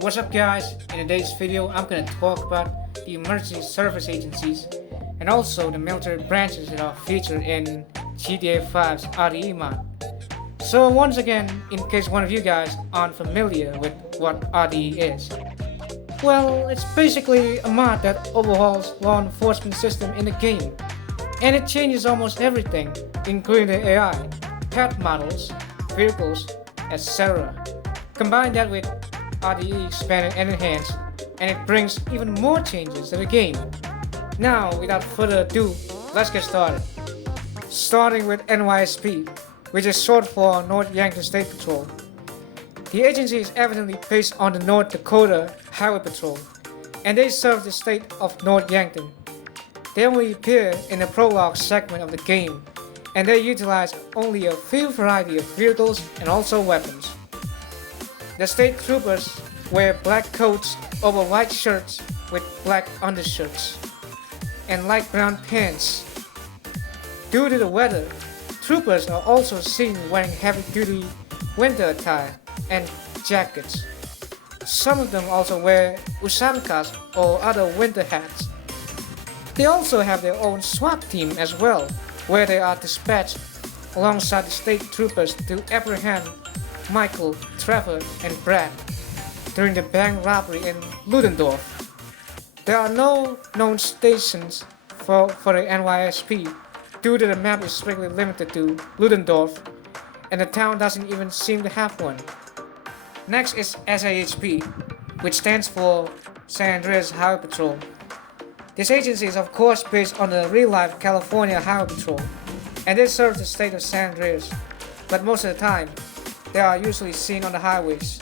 What's up guys? In today's video I'm gonna talk about the emergency service agencies and also the military branches that are featured in GTA 5's RDE mod. So once again, in case one of you guys aren't familiar with what RDE is. Well, it's basically a mod that overhauls law enforcement system in the game. And it changes almost everything, including the AI, pet models, vehicles, etc. Combine that with RDE expanded and enhanced, and it brings even more changes to the game. Now, without further ado, let's get started. Starting with NYSP, which is short for North Yankton State Patrol. The agency is evidently based on the North Dakota Highway Patrol, and they serve the state of North Yankton. They only appear in the prologue segment of the game, and they utilize only a few variety of vehicles and also weapons. The state troopers wear black coats over white shirts with black undershirts and light brown pants. Due to the weather, troopers are also seen wearing heavy-duty winter attire and jackets. Some of them also wear usankas or other winter hats. They also have their own SWAT team as well, where they are dispatched alongside the state troopers to apprehend Michael, Trevor, and Brad during the bank robbery in Ludendorff. There are no known stations for the NYSP due to the map is strictly limited to Ludendorff, and the town doesn't even seem to have one. Next is SAHP, which stands for San Andreas Highway Patrol. This agency is of course based on the real-life California Highway Patrol, and they serve the state of San Andreas, but most of the time, they are usually seen on the highways.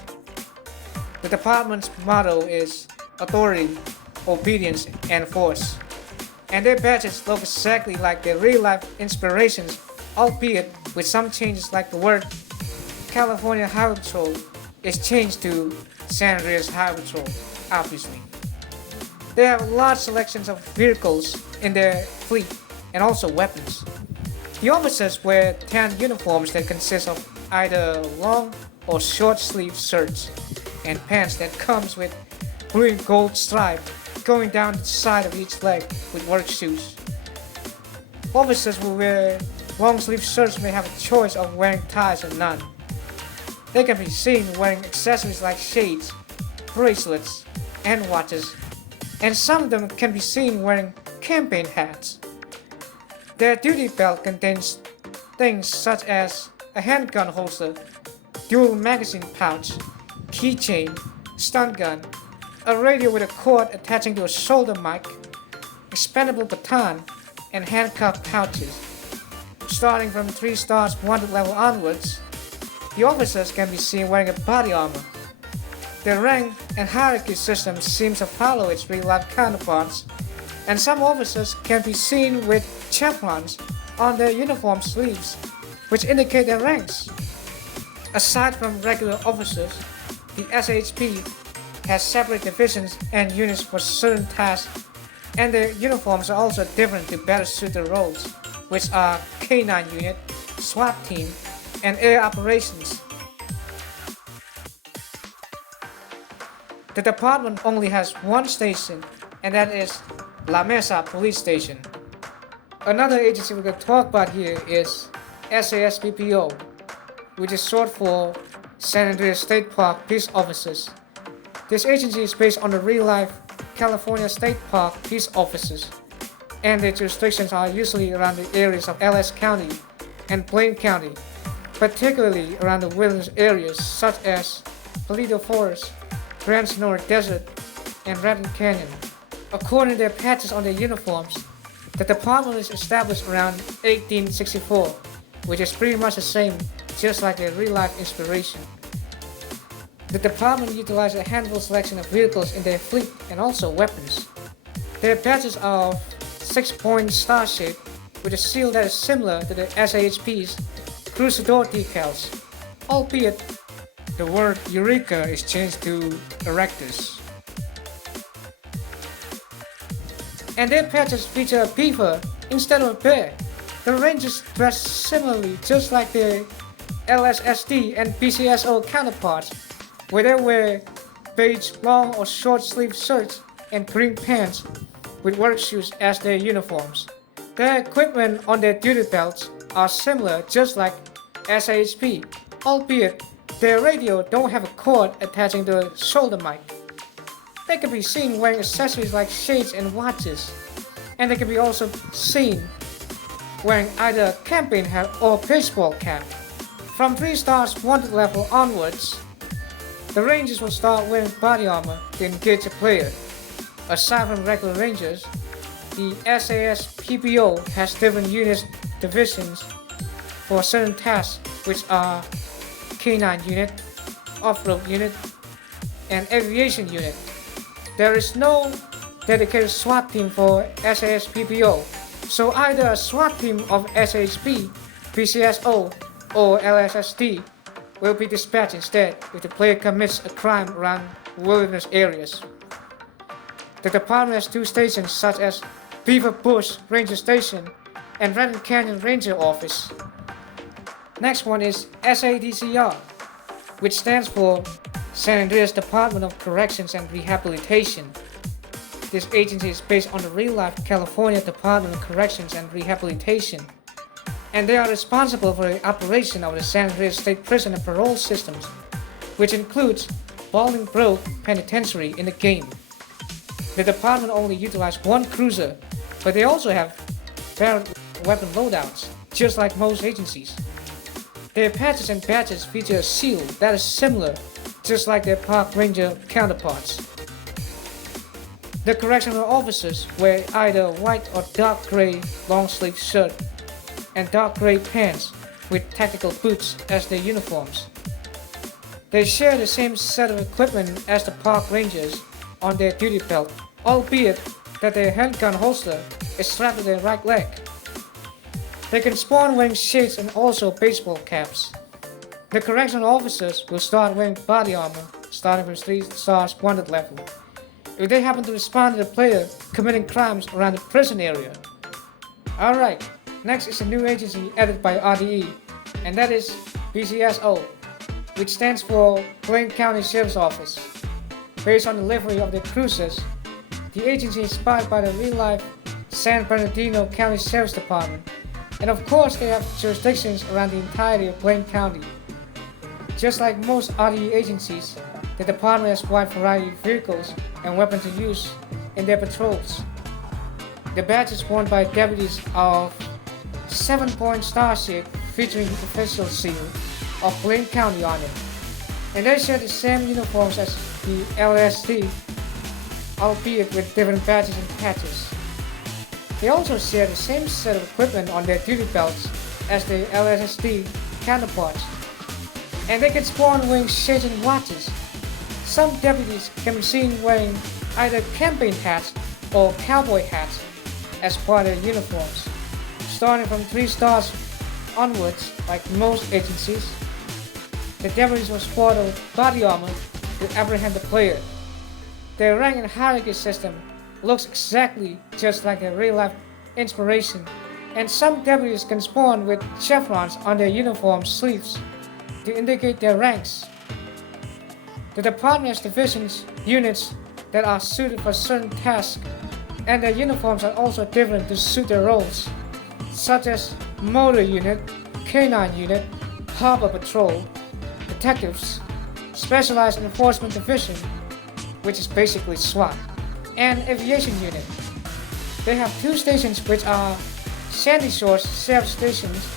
The department's motto is Authority, Obedience, and Force, and their badges look exactly like their real-life inspirations, albeit with some changes like the word California Highway Patrol is changed to San Andreas Highway Patrol, obviously. They have large selections of vehicles in their fleet and also weapons. The officers wear tan uniforms that consist of either long or short sleeve shirts and pants that comes with blue and gold stripe going down the side of each leg with work shoes. Officers who wear long sleeve shirts may have a choice of wearing ties or none. They can be seen wearing accessories like shades, bracelets, and watches, and some of them can be seen wearing campaign hats. Their duty belt contains things such as a handgun holster, dual magazine pouch, keychain, stun gun, a radio with a cord attaching to a shoulder mic, expandable baton, and handcuff pouches. Starting from 3 stars wanted level onwards, the officers can be seen wearing a body armor. Their rank and hierarchy system seems to follow its real-life counterparts, and some officers can be seen with chevrons on their uniform sleeves, which indicate their ranks. Aside from regular officers, the SHP has separate divisions and units for certain tasks, and their uniforms are also different to better suit their roles, which are K9 unit, SWAT team, and air operations. The department only has one station, and that is La Mesa Police Station. Another agency we're going to talk about here is SASPPO, which is short for San Andreas State Park Peace Officers. This agency is based on the real-life California State Park Peace Officers, and their jurisdictions are usually around the areas of LS County and Blaine County, particularly around the wilderness areas such as Paleto Forest, Grand Sonora Desert, and Raton Canyon. According to their patches on their uniforms, the department was established around 1864, which is pretty much the same, just like their real-life inspiration. The department utilized a handful selection of vehicles in their fleet and also weapons. Their patches are of 6-point star shape with a seal that is similar to the SAHP's Crusador decals, albeit the word Eureka is changed to Erectus. And their patches feature a beaver instead of a bear. The Rangers dress similarly, just like their LSSD and BCSO counterparts, where they wear beige long or short sleeve shirts and green pants with work shoes as their uniforms. Their equipment on their duty belts are similar, just like SAHP, albeit their radio don't have a cord attaching to a shoulder mic. They can be seen wearing accessories like shades and watches, and they can be also seen wearing either a campaign hat or a baseball cap. From 3 stars wanted level onwards, the Rangers will start wearing body armor to engage a player. Aside from regular Rangers, the SAS PPO has different units divisions for certain tasks, which are K9 unit, off-road unit, and aviation unit. There is no dedicated SWAT team for SAS PPO, so either a SWAT team of SHP, PCSO, or LSSD will be dispatched instead if the player commits a crime around wilderness areas. The department has 2 stations such as Beaver Bush Ranger Station and Raton Canyon Ranger Office. Next one is SADCR, which stands for San Andreas Department of Corrections and Rehabilitation. This agency is based on the real-life California Department of Corrections and Rehabilitation, and they are responsible for the operation of the San Andreas State Prison and Parole systems, which includes Bolingbroke Penitentiary in the game. The department only utilizes 1 cruiser, but they also have varied weapon loadouts, just like most agencies. Their patches and badges feature a seal that is similar, just like their park ranger counterparts. The correctional officers wear either white or dark gray long-sleeve shirt and dark gray pants with tactical boots as their uniforms. They share the same set of equipment as the park rangers on their duty belt, albeit that their handgun holster is strapped to their right leg. They can spawn wearing shades and also baseball caps. The correctional officers will start wearing body armor starting from 3 stars wanted level if they happen to respond to the player committing crimes around the prison area. Alright, next is a new agency added by RDE, and that is BCSO, which stands for Blaine County Sheriff's Office. Based on the livery of their cruisers, the agency is inspired by the real-life San Bernardino County Sheriff's Department, and of course they have jurisdictions around the entirety of Blaine County. Just like most RDE agencies, the department has a wide variety of vehicles and weapons to use in their patrols. The badges worn by deputies are of 7-point star shape featuring the official seal of Blaine County on it, and they share the same uniforms as the LSD, albeit with different badges and patches. They also share the same set of equipment on their duty belts as the LSD counterparts, and they can spawn wearing shades and watches. Some deputies can be seen wearing either campaign hats or cowboy hats as part of their uniforms. Starting from 3 stars onwards, like most agencies, the deputies will sport a body armor to apprehend the player. Their rank and hierarchy system looks exactly just like a real-life inspiration, and some deputies can spawn with chevrons on their uniform sleeves to indicate their ranks. The department has divisions, units that are suited for certain tasks, and their uniforms are also different to suit their roles, such as Motor Unit, K9 Unit, Harbor Patrol, Detectives, Specialized Enforcement Division, which is basically SWAT, and Aviation Unit. They have 2 stations, which are Sandy Shores Sheriff's Stations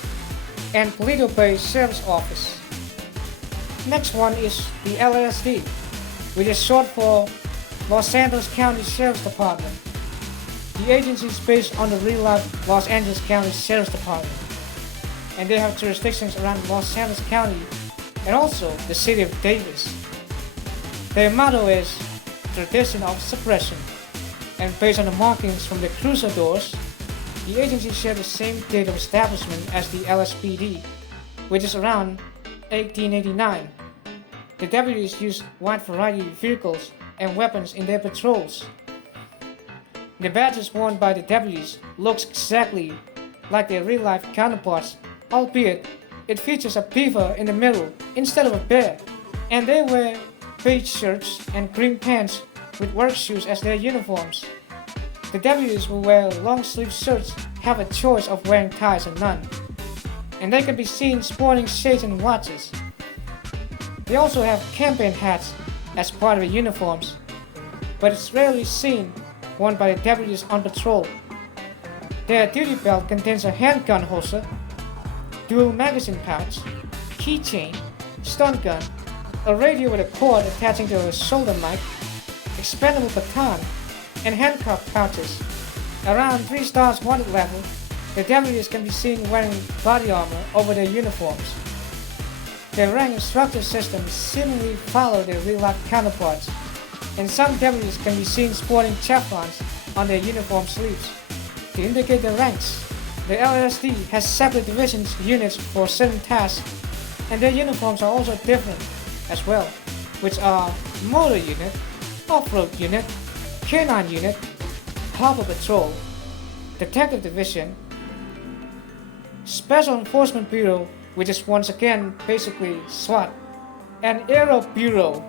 and Toledo Bay Sheriff's Office. Next one is the LSD, which is short for Los Santos County Sheriff's Department. The agency is based on the real-life Los Angeles County Sheriff's Department, and they have jurisdictions around Los Santos County and also the city of Davis. Their motto is Tradition of Suppression, and based on the markings from the cruiser doors, the agency shares the same date of establishment as the LSPD, which is around 1889. The deputies use a wide variety of vehicles and weapons in their patrols. The badges worn by the deputies looks exactly like their real-life counterparts, albeit it features a beaver in the middle instead of a bear, and they wear beige shirts and green pants with work shoes as their uniforms. The deputies who wear long-sleeve shirts have a choice of wearing ties or none, and they can be seen sporting shades and watches. They also have campaign hats as part of their uniforms, but it's rarely seen worn by the deputies on patrol. Their duty belt contains a handgun holster, dual magazine pouch, keychain, stun gun, a radio with a cord attaching to a shoulder mic, expendable baton, and handcuff pouches. Around 3 stars wanted level, the deputies can be seen wearing body armor over their uniforms. Their rank and structure systems seemingly follow their real-life counterparts, and some deputies can be seen sporting chevrons on their uniform sleeves to indicate their ranks. The LSD has separate divisions units for certain tasks, and their uniforms are also different as well, which are Motor Unit, Off-Road Unit, Canine Unit, Harbor Patrol, Detective Division, Special Enforcement Bureau, which is once again basically SWAT, and Aero Bureau.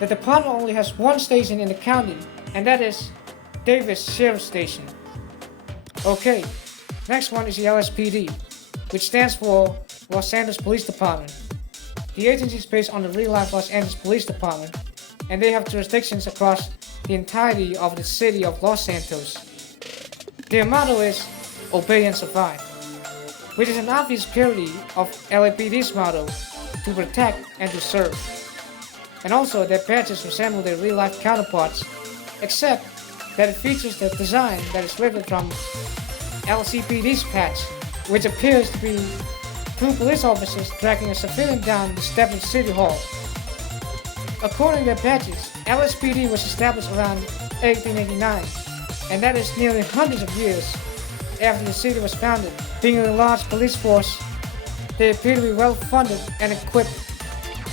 The department only has one station in the county, and that is Davis Sheriff Station. Okay, next one is the LSPD, which stands for Los Santos Police Department. The agency is based on the real-life Los Angeles Police Department, and they have jurisdictions across the entirety of the city of Los Santos. Their motto is Obey and Survive, which is an obvious parody of LAPD's motto, to protect and to serve. And also their badges resemble their real-life counterparts, except that it features the design that is lifted from LCPD's patch, which appears to be 2 police officers dragging a civilian down the steps of City Hall. According to their badges, LSPD was established around 1889, and that is nearly hundreds of years after the city was founded. Being a large police force, they appear to be well funded and equipped.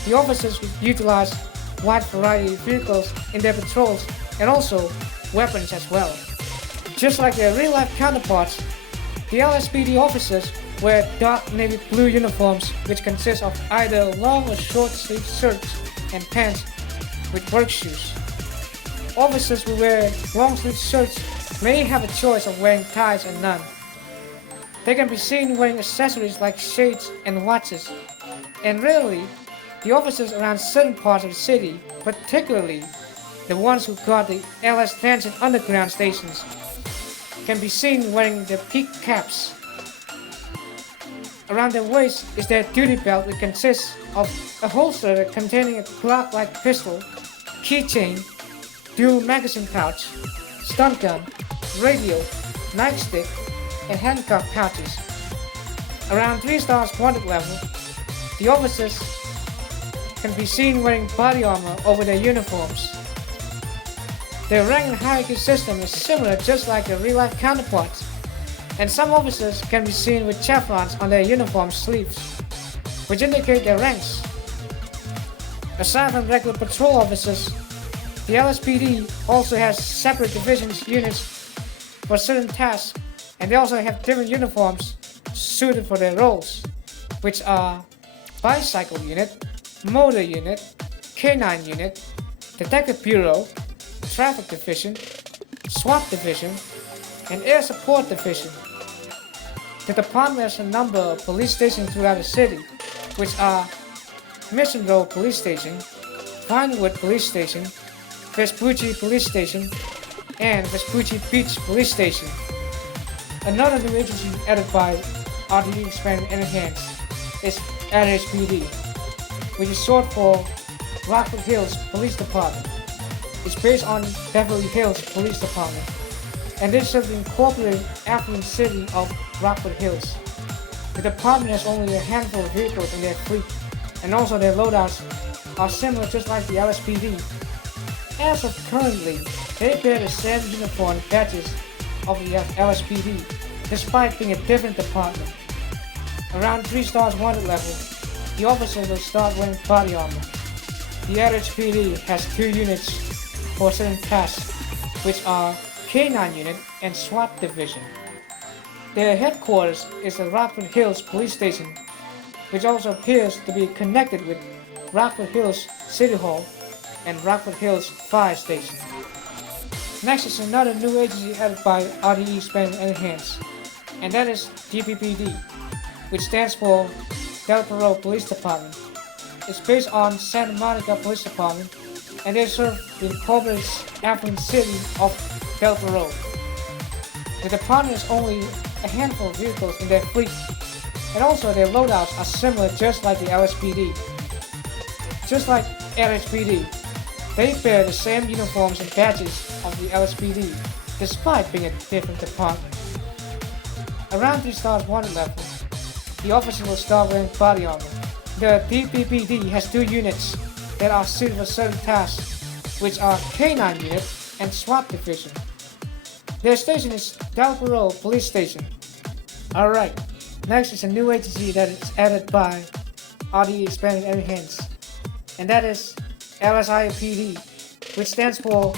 The officers utilize a wide variety of vehicles in their patrols and also weapons as well. Just like their real-life counterparts, the LSPD officers wear dark navy blue uniforms which consist of either long or short sleeve shirts and pants with work shoes. Officers who wear long sleeve shirts may have a choice of wearing ties or none. They can be seen wearing accessories like shades and watches, and rarely, the officers around certain parts of the city, particularly the ones who guard the LS Transit Underground stations, can be seen wearing their peak caps. Around their waist is their duty belt, which consists of a holster containing a Glock-like pistol, keychain, dual magazine pouch, stun gun, radio, nightstick, and handcuff pouches. Around 3 stars wanted level, the officers can be seen wearing body armor over their uniforms. Their rank and hierarchy system is similar, just like their real-life counterparts, and some officers can be seen with chevrons on their uniform sleeves, which indicate their ranks. Aside from regular patrol officers, the LSPD also has separate divisions units for certain tasks, and they also have different uniforms suited for their roles, which are Bicycle Unit, Motor Unit, Canine Unit, Detective Bureau, Traffic Division, SWAT Division, and Air Support Division. The department has a number of police stations throughout the city, which are Mission Road Police Station, Vinewood Police Station, Vespucci Police Station, and Vespucci Beach Police Station. Another new agency added by RDE Expanded and Enhanced is RHPD, which is short for Rockford Hills Police Department. It's based on Beverly Hills Police Department, and this serves the incorporated affluent city of Rockford Hills. The department has only a handful of vehicles in their fleet, and also their loadouts are similar, just like the LSPD. As of currently, they bear the same uniform badges of the LSPD, despite being a different department. Around 3 stars wanted level, the officers will start wearing body armor. The RHPD has 2 units for certain tasks, which are Canine Unit and SWAT Division. Their headquarters is the Rockford Hills Police Station, which also appears to be connected with Rockford Hills City Hall and Rockford Hills Fire Station. Next is another new agency added by RDE Expand and Enhance, and that is DPPD, which stands for Perro Police Department. It's based on Santa Monica Police Department, and they serve the incorporated affluent city of Perro. The department has only a handful of vehicles in their fleet, and also their loadouts are similar just like the LSPD. Just like LSPD, they bear the same uniforms and badges of the LSPD, despite being a different department. Around 3 stars wanted level, the officers will start wearing body armor. The DPPD has 2 units that are suited for certain tasks, which are K9 Unit and SWAT Division. Their station is Perro Police Station. Alright, next is a new agency that is added by RDE Expanded and Enhanced, and that is LSIPD, which stands for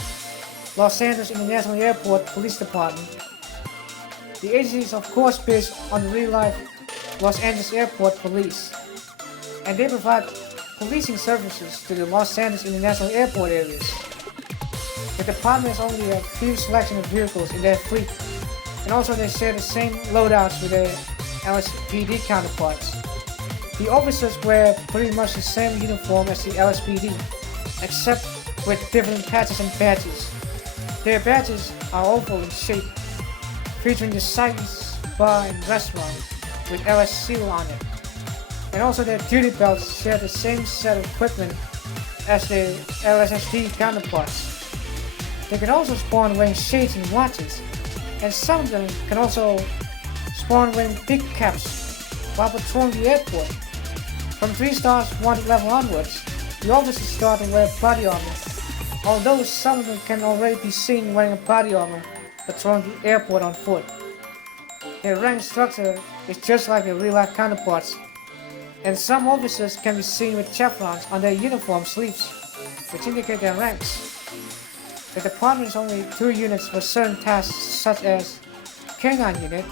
Los Santos International Airport Police Department. The agency is of course based on the real-life Los Angeles Airport Police, and they provide policing services to the Los Santos International Airport areas. The department has only a few selection of vehicles in their fleet, and also they share the same loadouts with their LSPD counterparts. The officers wear pretty much the same uniform as the LSPD, except with different patches and badges. Their badges are oval in shape, featuring the Sight's Bar and Restaurant with LS seal on it. And also their duty belts share the same set of equipment as their LSSD counterparts. They can also spawn wearing shades and watches, and some of them can also spawn wearing big caps while patrolling the airport. From 3 stars wanted level onwards, the officers start to wear body armor, although some of them can already be seen wearing a body armor patrolling the airport on foot. Their rank structure is just like their real-life counterparts, and some officers can be seen with chevrons on their uniform sleeves, which indicate their ranks. The department has only 2 units for certain tasks such as K9 Unit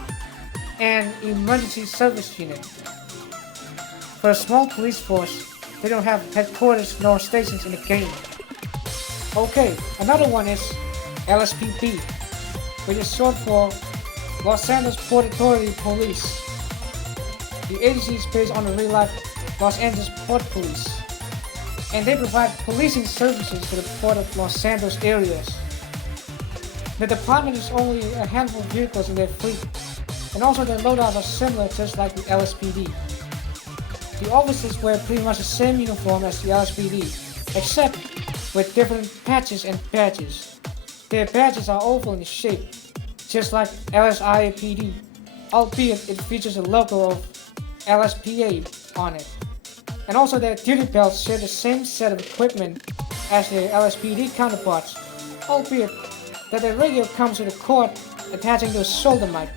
and Emergency Service Unit. For a small police force, they don't have headquarters nor stations in the game. Okay, another one is LSPP, which is short for Los Santos Port Authority Police. The agency is based on the real-life Los Angeles Port Police, and they provide policing services to the Port of Los Santos areas. The department has only a handful of vehicles in their fleet, and also their loadouts are similar just like the LSPD. The officers wear pretty much the same uniform as the LSPD, except with different patches and badges. Their badges are oval in shape, just like LSIPD, albeit it features a logo of LSPA on it. And also their duty belts share the same set of equipment as their LSPD counterparts, albeit that their radio comes with a cord attaching to a shoulder mic.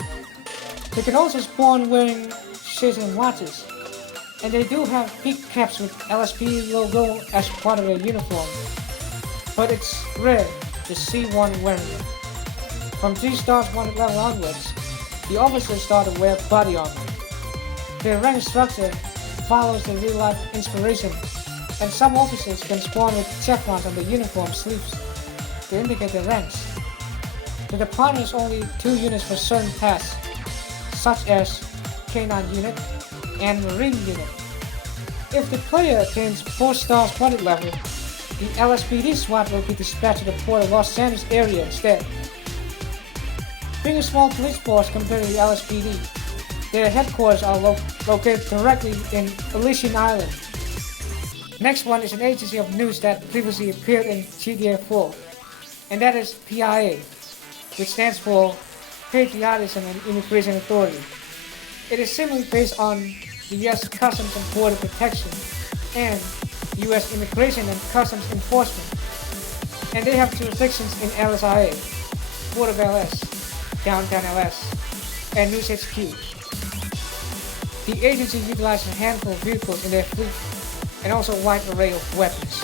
They can also spawn wearing shades and watches, and they do have peak caps with LSP logo as part of their uniform, but it's rare to see one wearing it. From 3 stars wanted level onwards, the officers start to wear body armor. Their rank structure follows the real-life inspiration, and some officers can spawn with chevrons on their uniform sleeves to indicate their ranks. The department has only 2 units for certain tasks, such as K9 Unit and Marine Unit. If the player attains 4 stars wanted level, the LSPD SWAT will be dispatched to the Port of Los Santos area instead. Being a small police force compared to the LSPD, their headquarters are located directly in Elysian Island. Next one is an agency of NOOSE that previously appeared in GTA 4, and that is PIA, which stands for Patriotism and Immigration Authority. It is similarly based on the U.S. Customs and Border Protection and U.S. Immigration and Customs Enforcement, and they have jurisdictions in LSIA, Port of LS, Downtown LS, and NOOSE HQ. The agency utilizes a handful of vehicles in their fleet and also a wide array of weapons.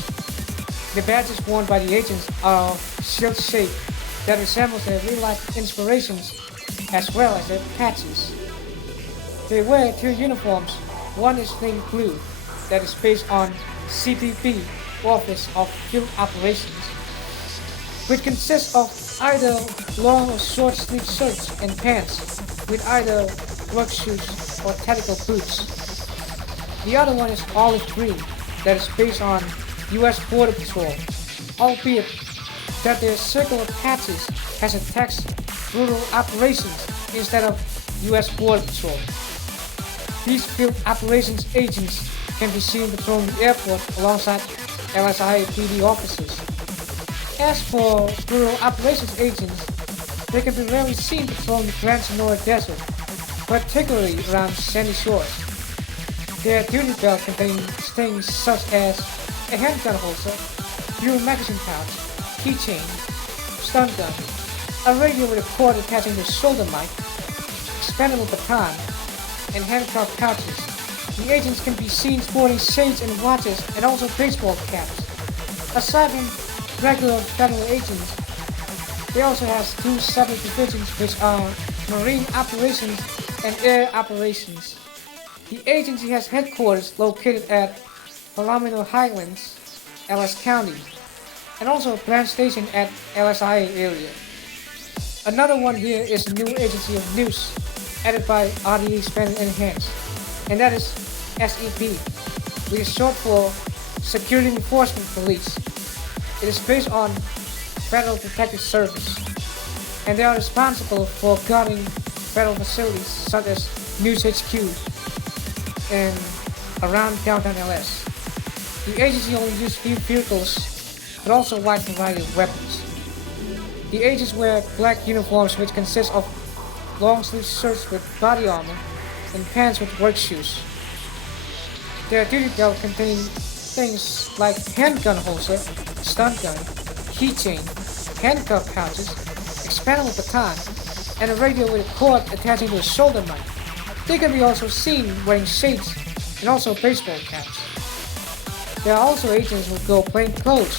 The badges worn by the agents are of shield shape that resembles their real-life inspirations as well as their patches. They wear 2 uniforms. One is named Blue, that is based on CPP, Office of Field Operations, which consists of either long or short sleeve shirts and pants with either work shoes or tactical boots. The other one is olive green, that is based on US Border Patrol, albeit that their circular patches has a text Rural Operations instead of US Border Patrol. These field operations agents can be seen patrolling the airport alongside LSI PD officers. As for rural operations agents, they can be rarely seen patrolling the Grand Sonora Desert, particularly around sandy shores. Their duty belt contains things such as a handgun holster, fuel magazine pouch, keychain, stun gun, a radio with a cord attaching to a shoulder mic, expandable baton, and handcuff pouches. The agents can be seen sporting shades and watches and also baseball caps. Aside from regular federal agents, they also have two separate divisions which are Marine Operations and Air Operations. The agency has headquarters located at Palomino Highlands, Ellis County, and also a plant station at LSI area. Another one here is the new agency of NOOSE, added by RDE Expanded Enhanced, and that is SEP, which is short for Security Enforcement Police. It is based on Federal Protective Service, and they are responsible for guarding federal facilities such as NOOSE HQ and around downtown LS. The agency only uses few vehicles, but also a wide variety of weapons. The agents wear black uniforms which consist of long-sleeve shirts with body armor and pants with work shoes. Their duty belt contains things like handgun holster, stun gun, keychain, handcuff pouches, expandable baton, and a radio with a cord attaching to a shoulder mic. They can be also seen wearing shades and also baseball caps. There are also agents who go plain clothes,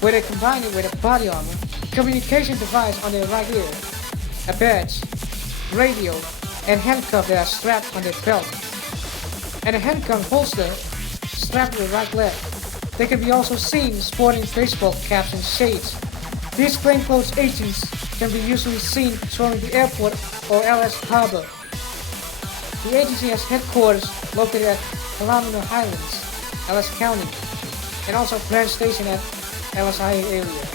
where they combine it with a body armor, communication device on their right ear, a badge, radio, and handcuff that are strapped on their belt, and a handgun holster strapped to the right leg. They can be also seen sporting baseball caps and shades. These plainclothes agents can be usually seen patrolling the airport or LS Harbor. The agency has headquarters located at Palomino Highlands, Ellis County, and also a plant station at LSI area.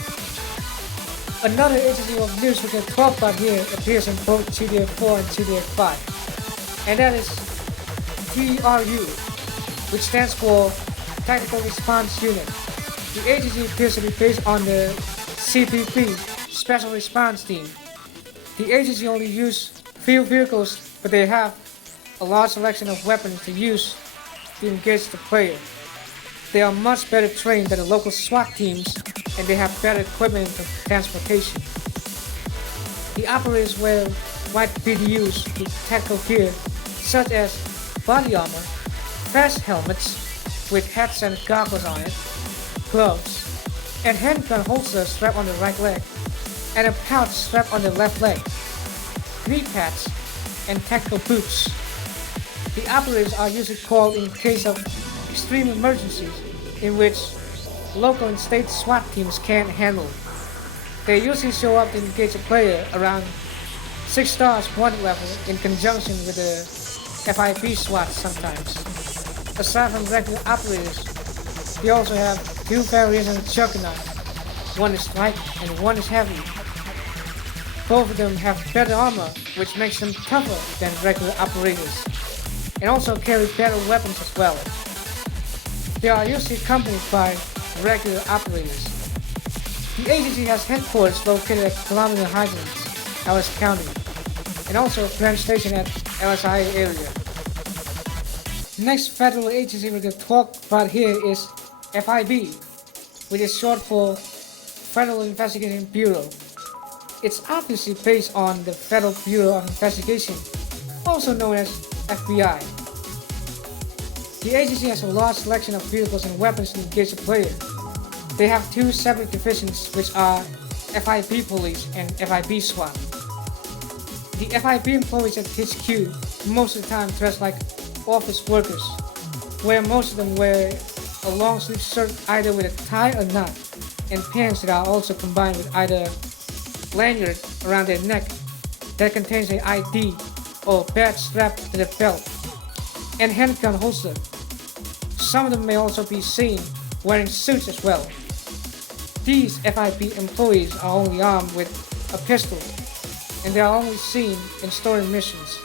Another agency of NOOSE we can talk about here appears in both TDF 4 and TDF 5, and that is TRU, which stands for Tactical Response Unit. The agency appears to be based on the CPP, Special Response Team. The agency only uses few vehicles, but they have a large selection of weapons to use to engage the player. They are much better trained than the local SWAT teams, and they have better equipment for transportation. The operators wear white BDUs with tactical gear, such as body armor, vest helmets with hats and goggles on it, gloves, and handgun holsters strapped on the right leg, and a pouch strapped on the left leg, knee pads, and tactical boots. The operators are usually called in case of extreme emergencies in which local and state SWAT teams can't handle. They usually show up to engage a player around 6 stars wanted level in conjunction with the FIB SWAT sometimes. Aside from regular operators, they also have two variations of Juggernaut. One is light and one is heavy. Both of them have better armor, which makes them tougher than regular operators, and also carry better weapons as well. They are usually accompanied by regular operators. The agency has headquarters located at Palomino Highlands, Ellis County, and also a plant station at LSI area. The next federal agency we're going to talk about here is FIB, which is short for Federal Investigation Bureau. It's obviously based on the Federal Bureau of Investigation, also known as FBI. The agency has a large selection of vehicles and weapons to engage the player. They have two separate divisions, which are FIB Police and FIB SWAT. The FIB employees at HQ most of the time dress like office workers, where most of them wear a long sleeve shirt either with a tie or not, and pants that are also combined with either lanyard around their neck that contains an ID or badge strapped to the belt, and handgun holster. Some of them may also be seen wearing suits as well. These FIB employees are only armed with a pistol, and they are only seen in story missions.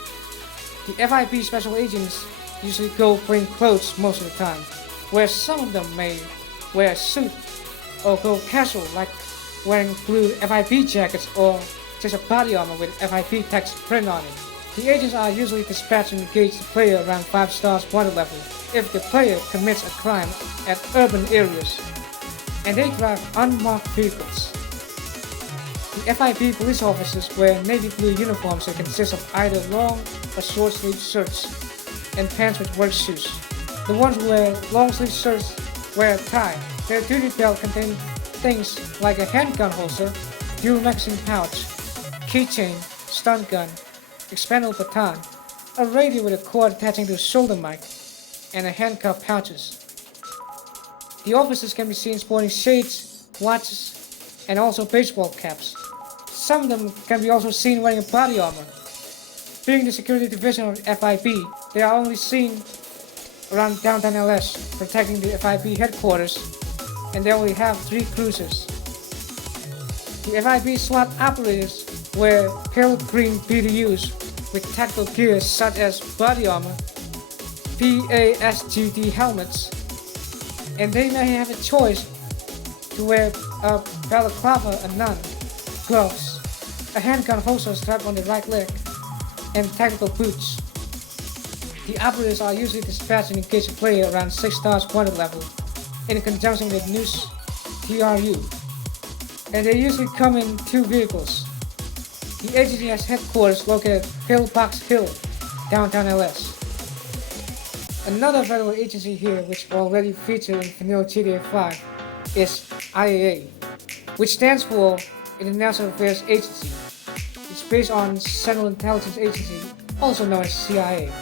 The FIB special agents usually go plain clothes most of the time, where some of them may wear a suit or go casual like wearing blue FIB jackets or just a body armor with FIB text print on it. The agents are usually dispatched to engage the player around 5 stars wanted level if the player commits a crime at urban areas, and they drive unmarked vehicles. The FIB police officers wear navy blue uniforms that consist of either long or short sleeve shirts and pants with work shoes. The ones who wear long sleeve shirts wear a tie. Their duty belt contains things like a handgun holster, dual magazine pouch, keychain, stun gun, expandable baton, a radio with a cord attaching to a shoulder mic, and a handcuff pouches. The officers can be seen sporting shades, watches, and also baseball caps. Some of them can be also seen wearing a body armor. Being the security division of FIB, they are only seen around downtown LS, protecting the FIB headquarters, and they only have 3 cruisers. The FIB SWAT operators wear pale green BDUs with tactical gear such as body armor, PASGD helmets, and they may have a choice to wear a balaclava or none, gloves, a handgun holster strapped on the right leg, and tactical boots. The operators are usually dispatched and engage a player around 6 stars wanted level in conjunction with NOOSE TRU, and they usually come in 2 vehicles. The agency has headquarters located at Pillbox Hill, downtown LS. Another federal agency here which already featured in vanilla GTA 5 is IAA, which stands for International Affairs Agency. It's based on Central Intelligence Agency, also known as CIA.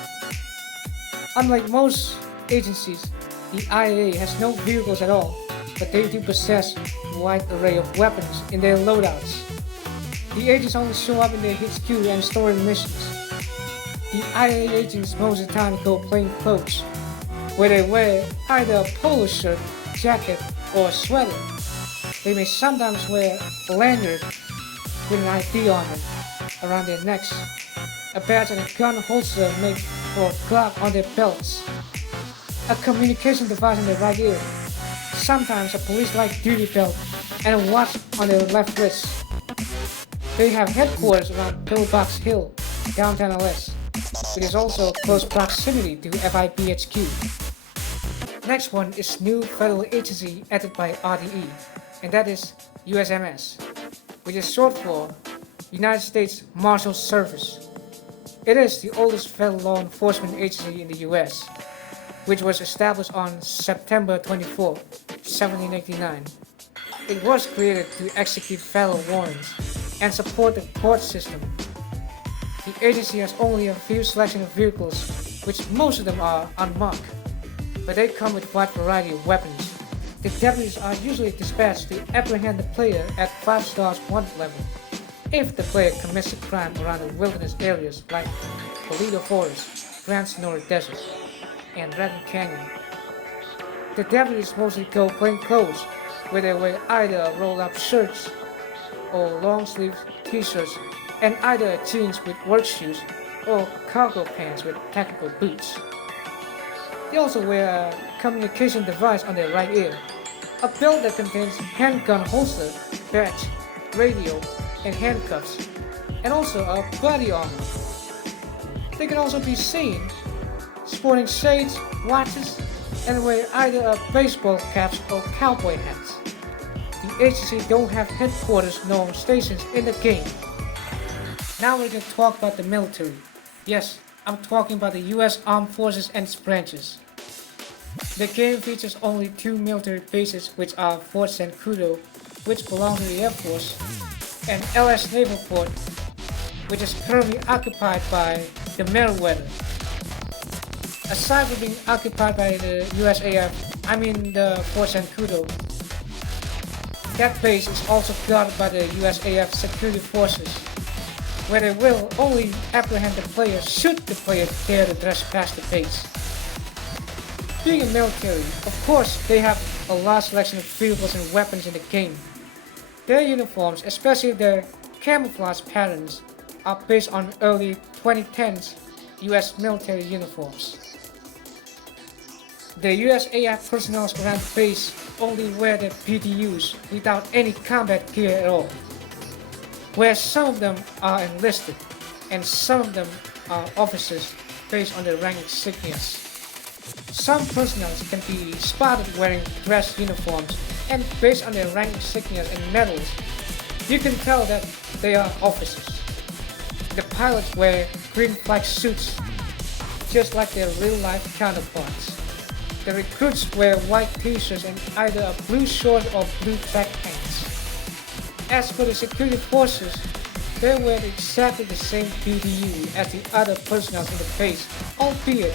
Unlike most agencies, the IAA has no vehicles at all, but they do possess a wide array of weapons in their loadouts. The agents only show up in their HQ and story missions. The IAA agents most of the time go plain clothes, where they wear either a polo shirt, jacket, or a sweater. They may sometimes wear a lanyard with an ID on it around their necks, a badge and a gun holster made for a Glock on their belts, a communication device on their right ear, sometimes a police-like duty belt, and a watch on their left wrist. They have headquarters around Pillbox Hill, downtown LS, which is also close proximity to FIB HQ. Next one is new federal agency added by RDE, and that is USMS, which is short for United States Marshals Service. It is the oldest federal law enforcement agency in the US, which was established on September 24, 1789. It was created to execute federal warrants and support the court system. The agency has only a few selection of vehicles, which most of them are unmarked, but they come with a wide variety of weapons. The deputies are usually dispatched to apprehend the player at 5 stars wanted level if the player commits a crime around the wilderness areas like Toledo Forest, Grand Sonora Desert, and Dragon Canyon. The deputies mostly go plain clothes, where they wear either roll-up shirts or long-sleeve t-shirts and either jeans with work shoes or cargo pants with tactical boots. They also wear a communication device on their right ear, a belt that contains handgun holster, badge, radio, and handcuffs, and also a body armor. They can also be seen sporting shades, watches, and wear either a baseball caps or cowboy hats. The agency don't have headquarters nor stations in the game. Now we're going to talk about the military. Yes, I'm talking about the US Armed Forces and its branches. The game features only 2 military bases, which are Fort Zancudo, which belongs to the Air Force, and LS Naval Port, which is currently occupied by the Merryweather. Aside from being occupied by the USAF, I mean the Fort Zancudo. That base is also guarded by the USAF security forces, where they will only apprehend the player should the player dare to trespass the base. Being a military, of course they have a large selection of vehicles and weapons in the game. Their uniforms, especially their camouflage patterns, are based on early 2010s US military uniforms. The USAF personnel around the base only wear their PDUs without any combat gear at all, where some of them are enlisted and some of them are officers based on their rank insignias. Some personnel can be spotted wearing dress uniforms, and based on their rank insignias and medals, you can tell that they are officers. The pilots wear green flag suits, just like their real-life counterparts. The recruits wear white t-shirts and either a blue short or blue track pants. As for the security forces, they wear exactly the same PDU as the other personnel in the base, albeit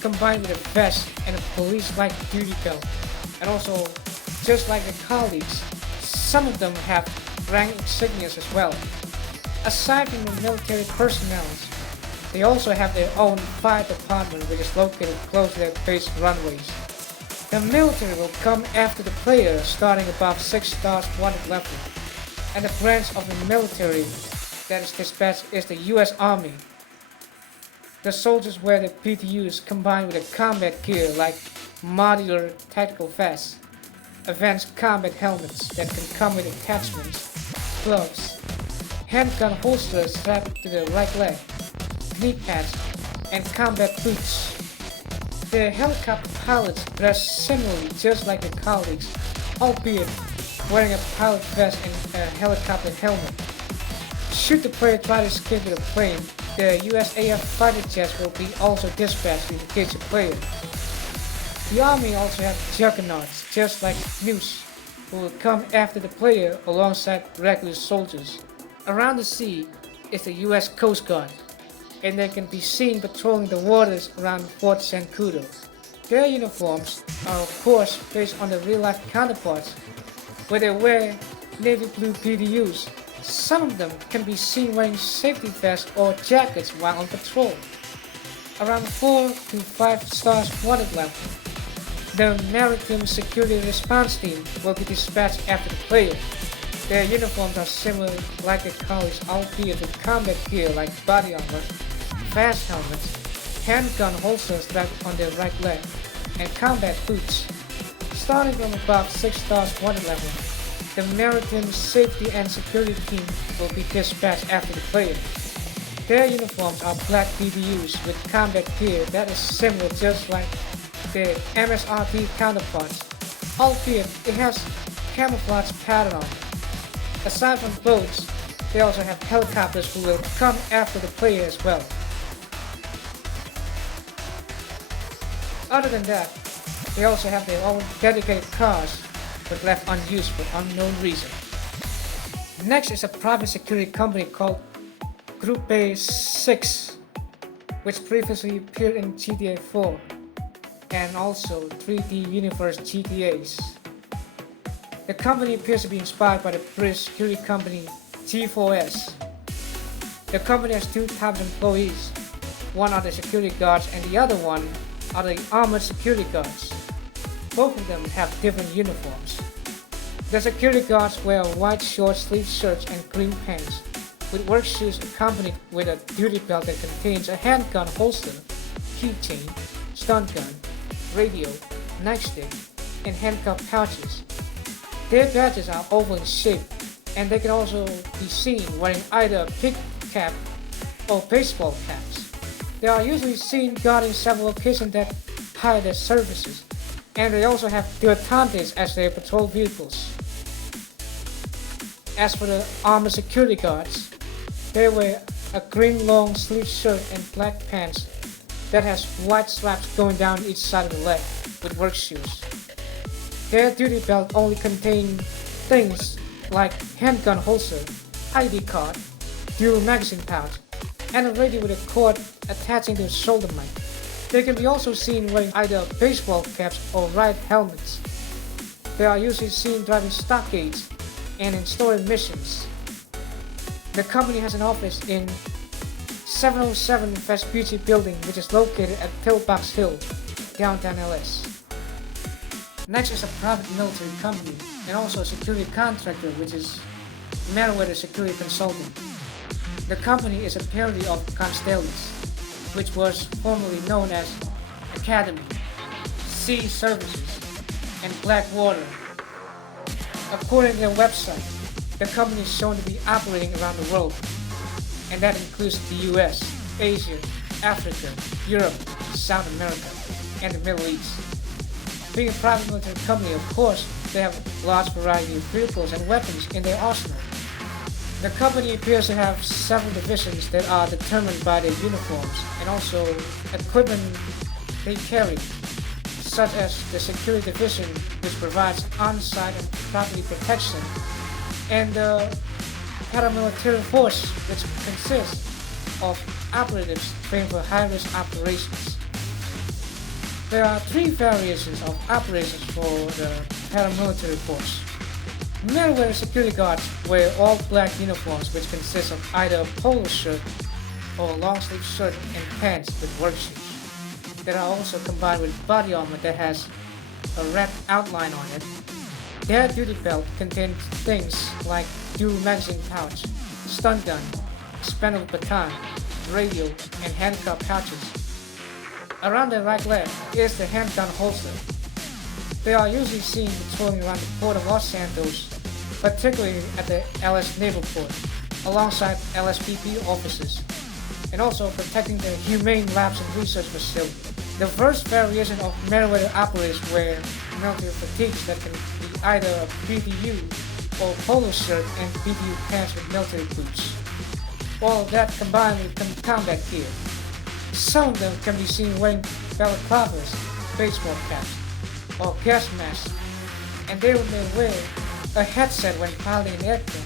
combined with a vest and a police-like duty belt. And also, just like their colleagues, some of them have rank insignias as well. Aside from the military personnel, they also have their own fire department which is located close to their base runways. The military will come after the player starting above 6 stars wanted level, and the branch of the military that is dispatched is the US Army. The soldiers wear the PTUs combined with a combat gear like modular tactical vests, advanced combat helmets that can come with attachments, gloves, handgun holsters strapped to the right leg, knee pads, and combat boots. The helicopter pilots dress similarly just like their colleagues, albeit wearing a pilot vest and a helicopter helmet. Should the player try to escape with a plane, the USAF fighter jets will be also dispatched to engage the player. The army also has juggernauts, just like NOOSE, who will come after the player alongside regular soldiers. Around the sea is the US Coast Guard, and they can be seen patrolling the waters around Fort Zancudo. Their uniforms are of course based on their real-life counterparts, where they wear navy blue PDUs. Some of them can be seen wearing safety vests or jackets while on patrol. Around 4 to 5 stars wanted level, the Maritime Security Response Team will be dispatched after the player. Their uniforms are similar like their colleagues, albeit with combat gear like body armor, fast helmets, handgun holsters strapped on their right leg, and combat boots. Starting from above 6 stars wanted level, the Maritime Safety and Security Team will be dispatched after the player. Their uniforms are black PDUs with combat gear that is similar just like the MSRP counterparts, albeit it has camouflage pattern on it. Aside from boats, they also have helicopters who will come after the player as well. Other than that, they also have their own dedicated cars, but left unused for unknown reason. Next is a private security company called Gruppe Sechs, which previously appeared in GTA 4 and also 3D Universe GTAs. The company appears to be inspired by the British security company G4S. The company has 2 types of employees. One are the security guards and the other one are the armored security guards. Both of them have different uniforms. The security guards wear white short sleeve shirts and green pants, with work shoes accompanied with a duty belt that contains a handgun holster, keychain, stun gun, radio, nightstick, and handcuff pouches. Their badges are oval in shape, and they can also be seen wearing either a pig cap or baseball caps. They are usually seen guarding several locations that hire their services, and they also have dilettantes as their patrol vehicles. As for the armored security guards, they wear a green long sleeve shirt and black pants that has white straps going down each side of the leg with work shoes. Their duty belt only contains things like handgun holster, ID card, dual magazine pouch, and a radio with a cord attaching to a shoulder mic. They can be also seen wearing either baseball caps or riot helmets. They are usually seen driving stockades and installing missions. The company has an office in 707 Vespucci Building, which is located at Pillbox Hill, downtown LS. Next is a private military company and also a security contractor, which is Merryweather Security Consulting. The company is a parody of Constelli's, which was formerly known as Academy, Sea Services, and Blackwater. According to their website, the company is shown to be operating around the world, and that includes the US, Asia, Africa, Europe, South America, and the Middle East. Being a private military company, of course, they have a large variety of vehicles and weapons in their arsenal. The company appears to have several divisions that are determined by their uniforms and also equipment they carry, such as the Security Division, which provides on-site and property protection, and the paramilitary force, which consists of operatives trained for high-risk operations. There are three variations of operations for the paramilitary force. Merryweather security guards wear all black uniforms, which consist of either a polo shirt or a long-sleeve shirt and pants with work shoes that are also combined with body armor that has a red outline on it. Their duty belt contains things like dual magazine pouch, stun gun, expendable baton, radio, and handcuff pouches. Around their right leg is the handgun holster. They are usually seen patrolling around the port of Los Santos, particularly at the LS Naval Port, alongside LSPP offices, and also protecting the Humane Labs and Research Facility. The first variation of Merryweather operators wear military fatigues that can be either a BDU or polo shirt and BDU pants with military boots. All of that combined with combat gear. Some of them can be seen wearing balaclavas, baseball caps, or gas masks, and they may wear a headset when piloting an aircraft.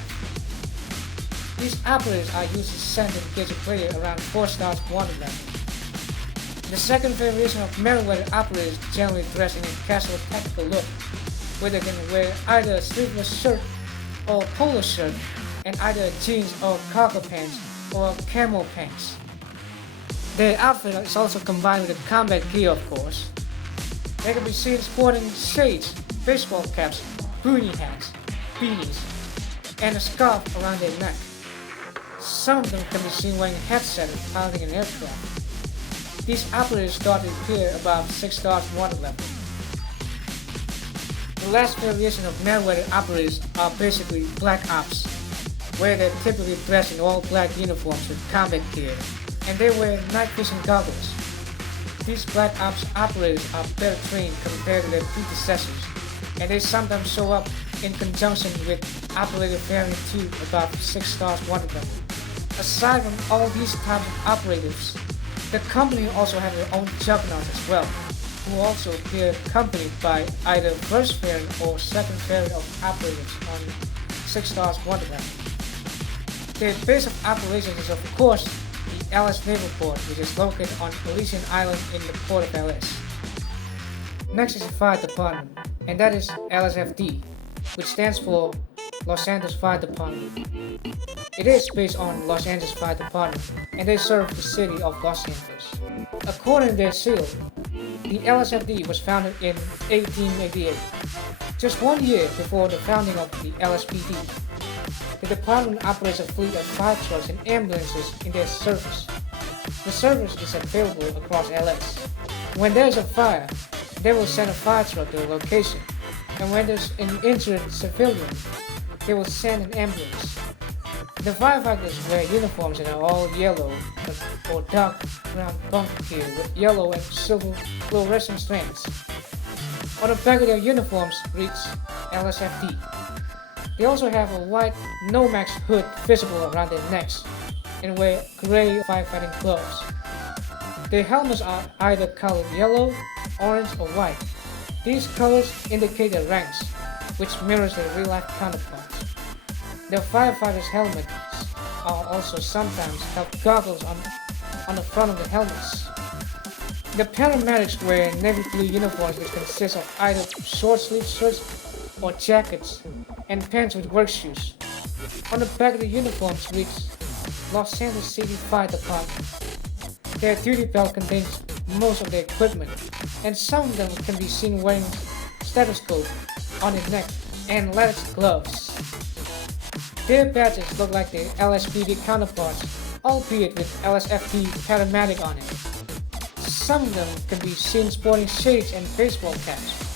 These operators are used to send and engage a player around 4 stars wanted level. The second variation of Merryweather operators generally dress in a casual tactical look, where they can wear either a sleeveless shirt or a polo shirt and either jeans or cargo pants or camo pants. Their outfit is also combined with the combat gear, of course. They can be seen sporting shades, baseball caps, boonie hats, beanies, and a scarf around their neck. Some of them can be seen wearing a headset and piloting an aircraft. These operators start to appear above 6 stars wanted level. The last variation of Merryweather operators are basically black ops, where they typically dress in all black uniforms with combat gear, and they wear night vision goggles. These black ops operators are better trained compared to their predecessors, and they sometimes show up in conjunction with operator variant 2 above 6 stars wanted level. Aside from all these types of operators, the company also has their own juggernauts as well, who also appear accompanied by either first variant or second variant of operators on 6 stars wanted level. Their base of operations is of course the LS Naval Port, which is located on Elysian Island in the port of LS. Next is the fire department, and that is LSFD, which stands for Los Santos Fire Department. It is based on Los Angeles Fire Department, and they serve the city of Los Angeles. According to their seal, the LSFD was founded in 1888, just 1 year before the founding of the LSPD. The department operates a fleet of fire trucks and ambulances in their service. The service is available across LS. When there is a fire, they will send a fire truck to a location, and when there's an injured civilian, they will send an ambulance. The firefighters wear uniforms that are all yellow or dark brown bunk gear with yellow and silver fluorescent strands. On the back of their uniforms reads LSFD. They also have a white Nomex hood visible around their necks and wear gray firefighting gloves. Their helmets are either colored yellow, orange, or white. These colors indicate their ranks, which mirrors their real-life counterparts. The firefighters' helmets are also sometimes have goggles on the front of the helmets. The paramedics wear navy blue uniforms which consist of either short-sleeved shirts or jackets and pants with work shoes. On the back of the uniforms reads Los Santos City Fire Department. Their duty belt contains most of their equipment, and some of them can be seen wearing stethoscope on their neck and latex gloves. Their badges look like their LSPD counterparts, albeit with LSFD paramedic on it. Some of them can be seen sporting shades and baseball caps.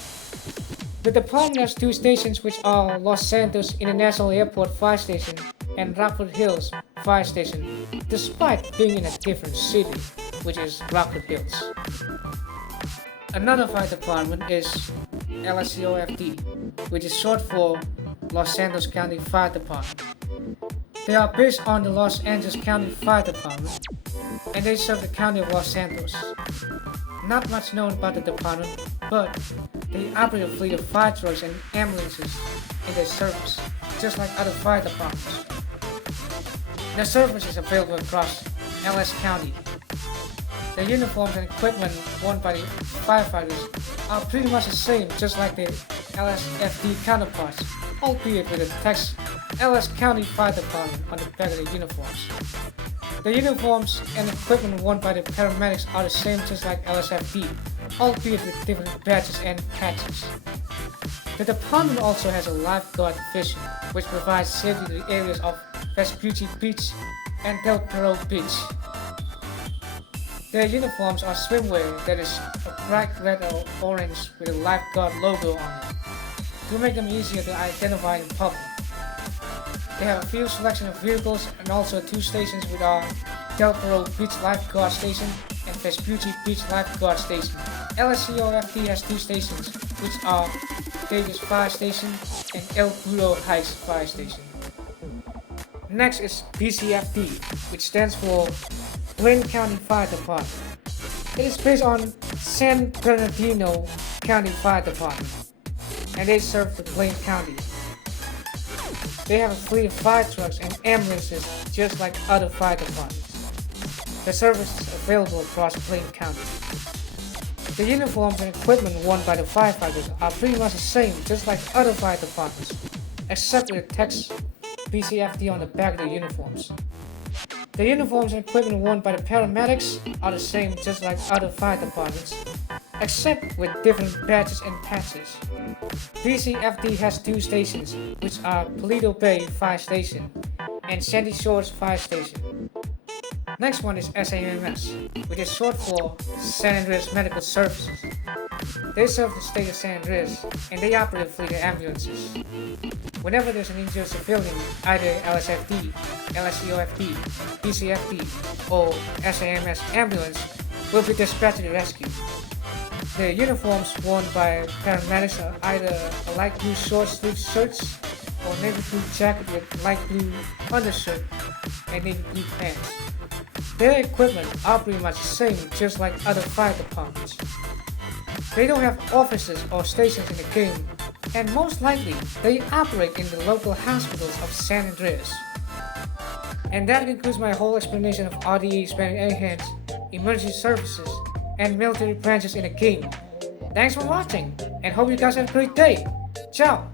The department has two stations, which are Los Santos International Airport Fire Station and Rockford Hills Fire Station, despite being in a different city, which is Rockford Hills. Another fire department is LSCOFD, which is short for Los Santos County Fire Department. They are based on the Los Angeles County Fire Department, and they serve the county of Los Santos. Not much known about the department, but they operate a fleet of fire trucks and ambulances in their service, just like other fire departments. Their service is available across LS County. The uniforms and equipment worn by the firefighters are pretty much the same, just like their LSFD counterparts, albeit with the text LS County Fire Department on the back of the uniforms. The uniforms and equipment worn by the paramedics are the same, just like LSFD, albeit with different badges and patches. The department also has a lifeguard division, which provides safety to the areas of Vespucci Beach and Del Perro Beach. Their uniforms are swimwear that is a bright red or orange with a lifeguard logo on it, to make them easier to identify in public. They have a few selection of vehicles and also two stations, which are Del Perro Beach Lifeguard Station and Vespucci Beach Lifeguard Station. LSCOFD has two stations, which are Davis Fire Station and El Burro Heights Fire Station. Next is BCFD, which stands for Blaine County Fire Department. It is based on San Bernardino County Fire Department, and they serve the Blaine County. They have a fleet of fire trucks and ambulances just like other fire departments. The service is available across Blaine County. The uniforms and equipment worn by the firefighters are pretty much the same, just like other fire departments, except with the text BCFD on the back of the uniforms. The uniforms and equipment worn by the paramedics are the same, just like other fire departments, except with different badges and patches. BCFD has two stations, which are Paleto Bay Fire Station and Sandy Shores Fire Station. Next one is SAMS, which is short for San Andreas Medical Services. They serve the state of San Andreas, and they operate a fleet of ambulances. Whenever there's an injured civilian, either LSFD, LSCOFD, BCFD, or SAMS ambulance will be dispatched to the rescue. The uniforms worn by paramedics are either a light blue short-sleeved shirts or navy blue jacket with light blue undershirt and navy blue pants. Their equipment are pretty much the same, just like other fire departments. They don't have offices or stations in the game, and most likely they operate in the local hospitals of San Andreas. And that concludes my whole explanation of RDE Spanish Air Hands, emergency services, and military branches in a game. Thanks for watching, and hope you guys have a great day. Ciao!